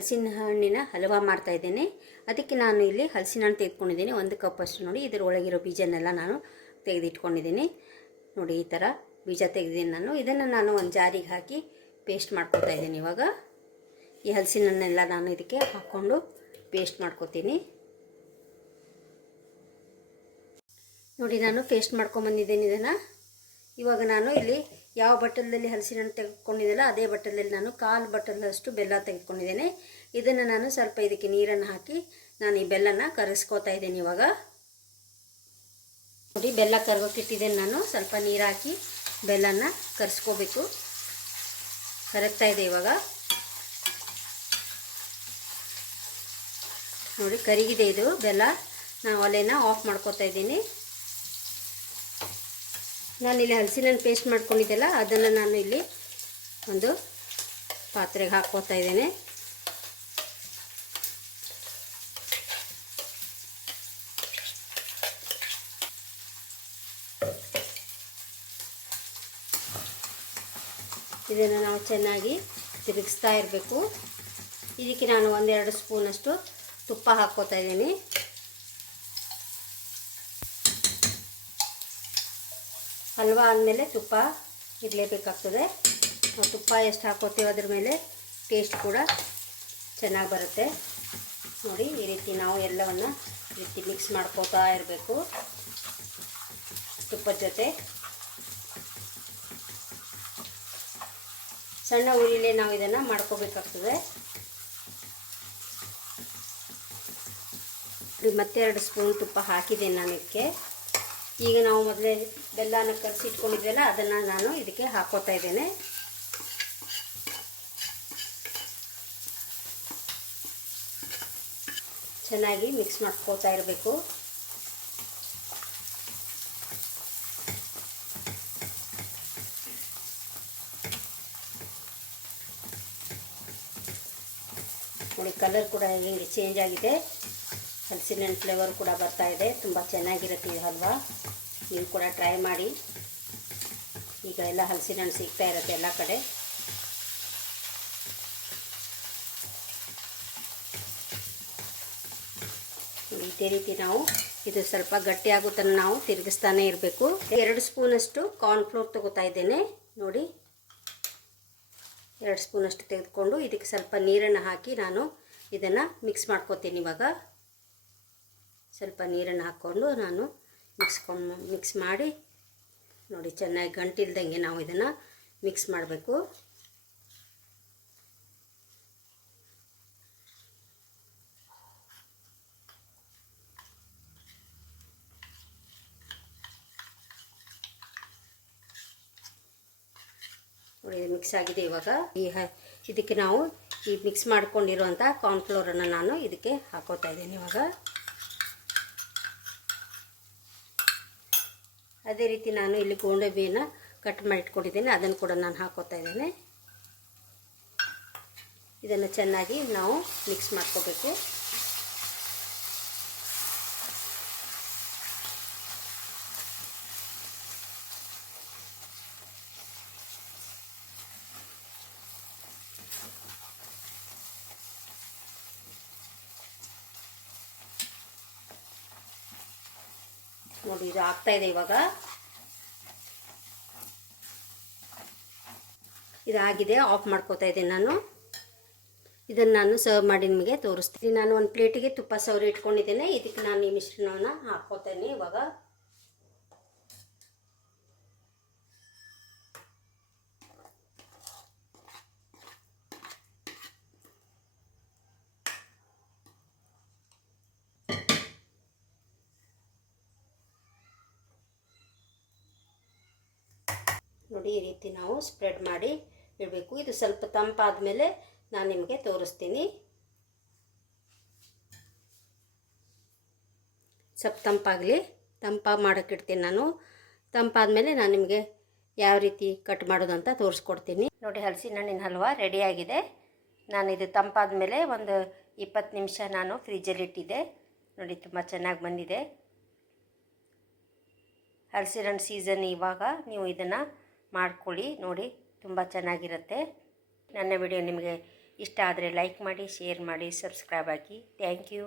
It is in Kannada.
ಹಲಸಿನ ಹಣ್ಣಿನ ಹಲವಾ ಮಾಡ್ತಾ ಇದ್ದೇನೆ. ಅದಕ್ಕೆ ನಾನು ಇಲ್ಲಿ ಹಲಸಿನ ಹಣ್ಣು ತೆಗೆದುಕೊಂಡಿದ್ದೀನಿ, 1 ಕಪ್ ಅಷ್ಟು. ನೋಡಿ, ಇದರ ಒಳಗಿರೋ ಬೀಜನೆಲ್ಲ ನಾನು ತೆಗೆದಿಟ್ಕೊಂಡಿದ್ದೀನಿ. ನೋಡಿ, ಈ ಥರ ಬೀಜ ತೆಗೆದಿದ್ದೀನಿ ನಾನು. ಇದನ್ನು ನಾನು ಒಂದು ಜಾರಿಗೆ ಹಾಕಿ ಪೇಸ್ಟ್ ಮಾಡ್ಕೊತಾ ಇದ್ದೀನಿ. ಇವಾಗ ಈ ಹಲಸಿನ ಹಣ್ಣೆಲ್ಲ ನಾನು ಇದಕ್ಕೆ ಹಾಕ್ಕೊಂಡು ಪೇಸ್ಟ್ ಮಾಡ್ಕೊತೀನಿ. ನೋಡಿ, ನಾನು ಪೇಸ್ಟ್ ಮಾಡ್ಕೊಂಬಂದಿದ್ದೀನಿ ಇದನ್ನು. ಇವಾಗ ನಾನು ಇಲ್ಲಿ ಯಾವ ಬಟ್ಟಲಲ್ಲಿ ಹಲಸಿನ ಹಣ್ಣು ತೆಗೆದುಕೊಂಡಿದ್ದೆಲ್ಲ ಅದೇ ಬಟ್ಟಲಲ್ಲಿ ನಾನು 1/4 ಬಟ್ಟಲಷ್ಟು ಬೆಲ್ಲ ತೆಗೆದುಕೊಂಡಿದ್ದೇನೆ. ಇದನ್ನು ನಾನು ಸ್ವಲ್ಪ ಇದಕ್ಕೆ ನೀರನ್ನು ಹಾಕಿ ನಾನು ಈ ಬೆಲ್ಲನ ಕರಗಿಸ್ಕೋತಾ ಇದ್ದೀನಿ. ಇವಾಗ ನೋಡಿ, ಬೆಲ್ಲ ಕರಗೋಕ್ಕಿಟ್ಟಿದ್ದೇನೆ ನಾನು. ಸ್ವಲ್ಪ ನೀರು ಹಾಕಿ ಬೆಲ್ಲನ ಕರಗಿಸ್ಕೋಬೇಕು. ಕರಗ್ತಾ ಇದೆ ಇವಾಗ. ನೋಡಿ, ಕರಗಿದೆ ಇದು ಬೆಲ್ಲ. ನಾನು ಒಲೆನ ಆಫ್ ಮಾಡ್ಕೋತಾ ಇದ್ದೀನಿ. ನಾನಿಲ್ಲಿ ಹಲಸಿನ ಹಣ್ಣು ಪೇಸ್ಟ್ ಮಾಡ್ಕೊಂಡಿದ್ದೆಲ್ಲ ಅದನ್ನು ನಾನು ಇಲ್ಲಿ ಒಂದು ಪಾತ್ರೆಗೆ ಹಾಕ್ಕೋತಾ ಇದ್ದೇನೆ. ಇದನ್ನು ನಾವು ಚೆನ್ನಾಗಿ ತಿರುಗಿಸ್ತಾ ಇರಬೇಕು. ಇದಕ್ಕೆ ನಾನು 1-2 ಸ್ಪೂನಷ್ಟು ತುಪ್ಪ ಹಾಕ್ಕೋತಾ ಇದ್ದೀನಿ. ಹಲ್ವಾ ಅಂದಮೇಲೆ ತುಪ್ಪ ಇರಲೇಬೇಕಾಗ್ತದೆ. ತುಪ್ಪ ಎಷ್ಟು ಹಾಕ್ಕೋತೀವಿ ಅದ್ರ ಮೇಲೆ ಟೇಸ್ಟ್ ಕೂಡ ಚೆನ್ನಾಗಿ ಬರುತ್ತೆ. ನೋಡಿ, ಈ ರೀತಿ ನಾವು ಎಲ್ಲವನ್ನು ಈ ರೀತಿ ಮಿಕ್ಸ್ ಮಾಡ್ಕೋತಾ ಇರಬೇಕು ತುಪ್ಪದ ಜೊತೆ. ಸಣ್ಣ ಉರಿಲೇ ನಾವು ಇದನ್ನು ಮಾಡ್ಕೋಬೇಕಾಗ್ತದೆ. ಮತ್ತೆ 2 ಸ್ಪೂನ್ ತುಪ್ಪ ಹಾಕಿದ್ದೇನೆ ನಾನು ಇದಕ್ಕೆ. ಈಗ ನಾವು ಮೊದಲೇ ಬೆಲ್ಲನ ಕಲಸಿಟ್ಕೊಂಡಿದ್ವಲ್ಲ ಅದನ್ನು ನಾನು ಇದಕ್ಕೆ ಹಾಕ್ಕೋತಾ ಇದ್ದೇನೆ. ಚೆನ್ನಾಗಿ ಮಿಕ್ಸ್ ಮಾಡ್ಕೋತಾ ಇರಬೇಕು. ನೋಡಿ, ಕಲರ್ ಕೂಡ ಹೇಗೆ ಚೇಂಜ್ ಆಗಿದೆ. ಹಲಸಿನ ಹಣ್ಣು ಫ್ಲೇವರ್ ಕೂಡ ಬರ್ತಾ ಇದೆ. ತುಂಬ ಚೆನ್ನಾಗಿರುತ್ತೆ ಇದು ಹಲ್ವಾ. ನೀವು ಕೂಡ ಟ್ರೈ ಮಾಡಿ. ಈಗ ಎಲ್ಲ ಹಲಸಿನ ಹಣ್ಣು ಸಿಗ್ತಾ ಇರುತ್ತೆ ಎಲ್ಲ ಕಡೆ. ಇದೇ ರೀತಿ ನಾವು ಇದು ಸ್ವಲ್ಪ ಗಟ್ಟಿಯಾಗೋ ತನಕ ನಾವು ತಿರುಗಿಸ್ತಾನೆ ಇರಬೇಕು. 2 ಸ್ಪೂನಷ್ಟು ಕಾರ್ನ್ಫ್ಲೋರ್ ತಗೋತಾ ಇದ್ದೇನೆ. ನೋಡಿ, 2 ಸ್ಪೂನಷ್ಟು ತೆಗೆದುಕೊಂಡು ಇದಕ್ಕೆ ಸ್ವಲ್ಪ ನೀರನ್ನು ಹಾಕಿ ನಾನು ಇದನ್ನು ಮಿಕ್ಸ್ ಮಾಡ್ಕೋತೀನಿ. ಇವಾಗ ಸ್ವಲ್ಪ ನೀರನ್ನು ಹಾಕ್ಕೊಂಡು ನಾನು ಮಿಕ್ಸ್ ಮಾಡಿ ನೋಡಿ, ಚೆನ್ನಾಗಿ ಗಂಟಿಲ್ದಂಗೆ ನಾವು ಇದನ್ನು ಮಿಕ್ಸ್ ಮಾಡಬೇಕು. ನೋಡಿ, ಮಿಕ್ಸ್ ಆಗಿದೆ. ಇವಾಗ ಇದಕ್ಕೆ ನಾವು ಈ ಮಿಕ್ಸ್ ಮಾಡ್ಕೊಂಡಿರುವಂಥ ಕಾರ್ನ್ಫ್ಲೋರನ್ನು ನಾನು ಇದಕ್ಕೆ ಹಾಕೋತಾ ಇದ್ದೀನಿ. ಇವಾಗ ಅದೇ ರೀತಿ ನಾನು ಇಲ್ಲಿ ಗೋಡಂಬಿಯನ್ನು ಕಟ್ ಮಾಡಿ ಇಟ್ಕೊಂಡಿದ್ದೇನೆ, ಅದನ್ನು ಕೂಡ ನಾನು ಹಾಕೋತಾ ಇದ್ದೇನೆ. ಇದನ್ನು ಚೆನ್ನಾಗಿ ನಾವು ಮಿಕ್ಸ್ ಮಾಡ್ಕೋಬೇಕು. ನೋಡಿ, ಇದು ಆಗ್ತಾ ಇದೆ. ಇವಾಗ ಇದಾಗಿದೆ. ಆಫ್ ಮಾಡ್ಕೋತಾ ಇದ್ದೀನಿ ನಾನು. ಇದನ್ನು ನಾನು ಸರ್ವ್ ಮಾಡಿ ನಿಮಗೆ ತೋರಿಸ್ತೀನಿ. ನಾನು ಒಂದು ಪ್ಲೇಟಿಗೆ ತುಪ್ಪ ಸವರಿ ಇಟ್ಕೊಂಡಿದ್ದೇನೆ. ಇದಕ್ಕೆ ನಾನು ಈ ಮಿಶ್ರಣವನ್ನು ಹಾಕ್ಕೋತೇನೆ. ಇವಾಗ ನೋಡಿ, ಈ ರೀತಿ ನಾವು ಸ್ಪ್ರೆಡ್ ಮಾಡಿ ಇಡಬೇಕು. ಇದು ಸ್ವಲ್ಪ ತಂಪಾದ ಮೇಲೆ ನಾನು ನಿಮಗೆ ತೋರಿಸ್ತೀನಿ. ಸ್ವಲ್ಪ ತಂಪಾಗಿ ಮಾಡೋಕ್ಕಿಡ್ತೀನಿ ನಾನು. ತಂಪಾದ ಮೇಲೆ ನಾನು ನಿಮಗೆ ಯಾವ ರೀತಿ ಕಟ್ ಮಾಡೋದು ಅಂತ ತೋರಿಸ್ಕೊಡ್ತೀನಿ. ನೋಡಿ, ಹಲಸಿನ ಹಣ್ಣಿನ ಹಲ್ವಾ ರೆಡಿಯಾಗಿದೆ. ನಾನು ಇದು ತಂಪಾದ ಮೇಲೆ ಒಂದು 20 ನಿಮಿಷ ನಾನು ಫ್ರಿಜ್ಜಲ್ಲಿ ಇಟ್ಟಿದ್ದೆ. ನೋಡಿ, ತುಂಬ ಚೆನ್ನಾಗಿ ಬಂದಿದೆ. ಹಲಸಿನ ಹಣ್ಣು ಸೀಸನ್ ಇವಾಗ ನೀವು ಇದನ್ನು ಮಾಡ್ಕೊಳ್ಳಿ. ನೋಡಿ, ತುಂಬ ಚೆನ್ನಾಗಿರುತ್ತೆ. ನನ್ನ ವಿಡಿಯೋ ನಿಮಗೆ ಇಷ್ಟ ಆದರೆ ಲೈಕ್ ಮಾಡಿ, ಶೇರ್ ಮಾಡಿ, ಸಬ್ಸ್ಕ್ರೈಬ್ ಆಗಿ. Thank you.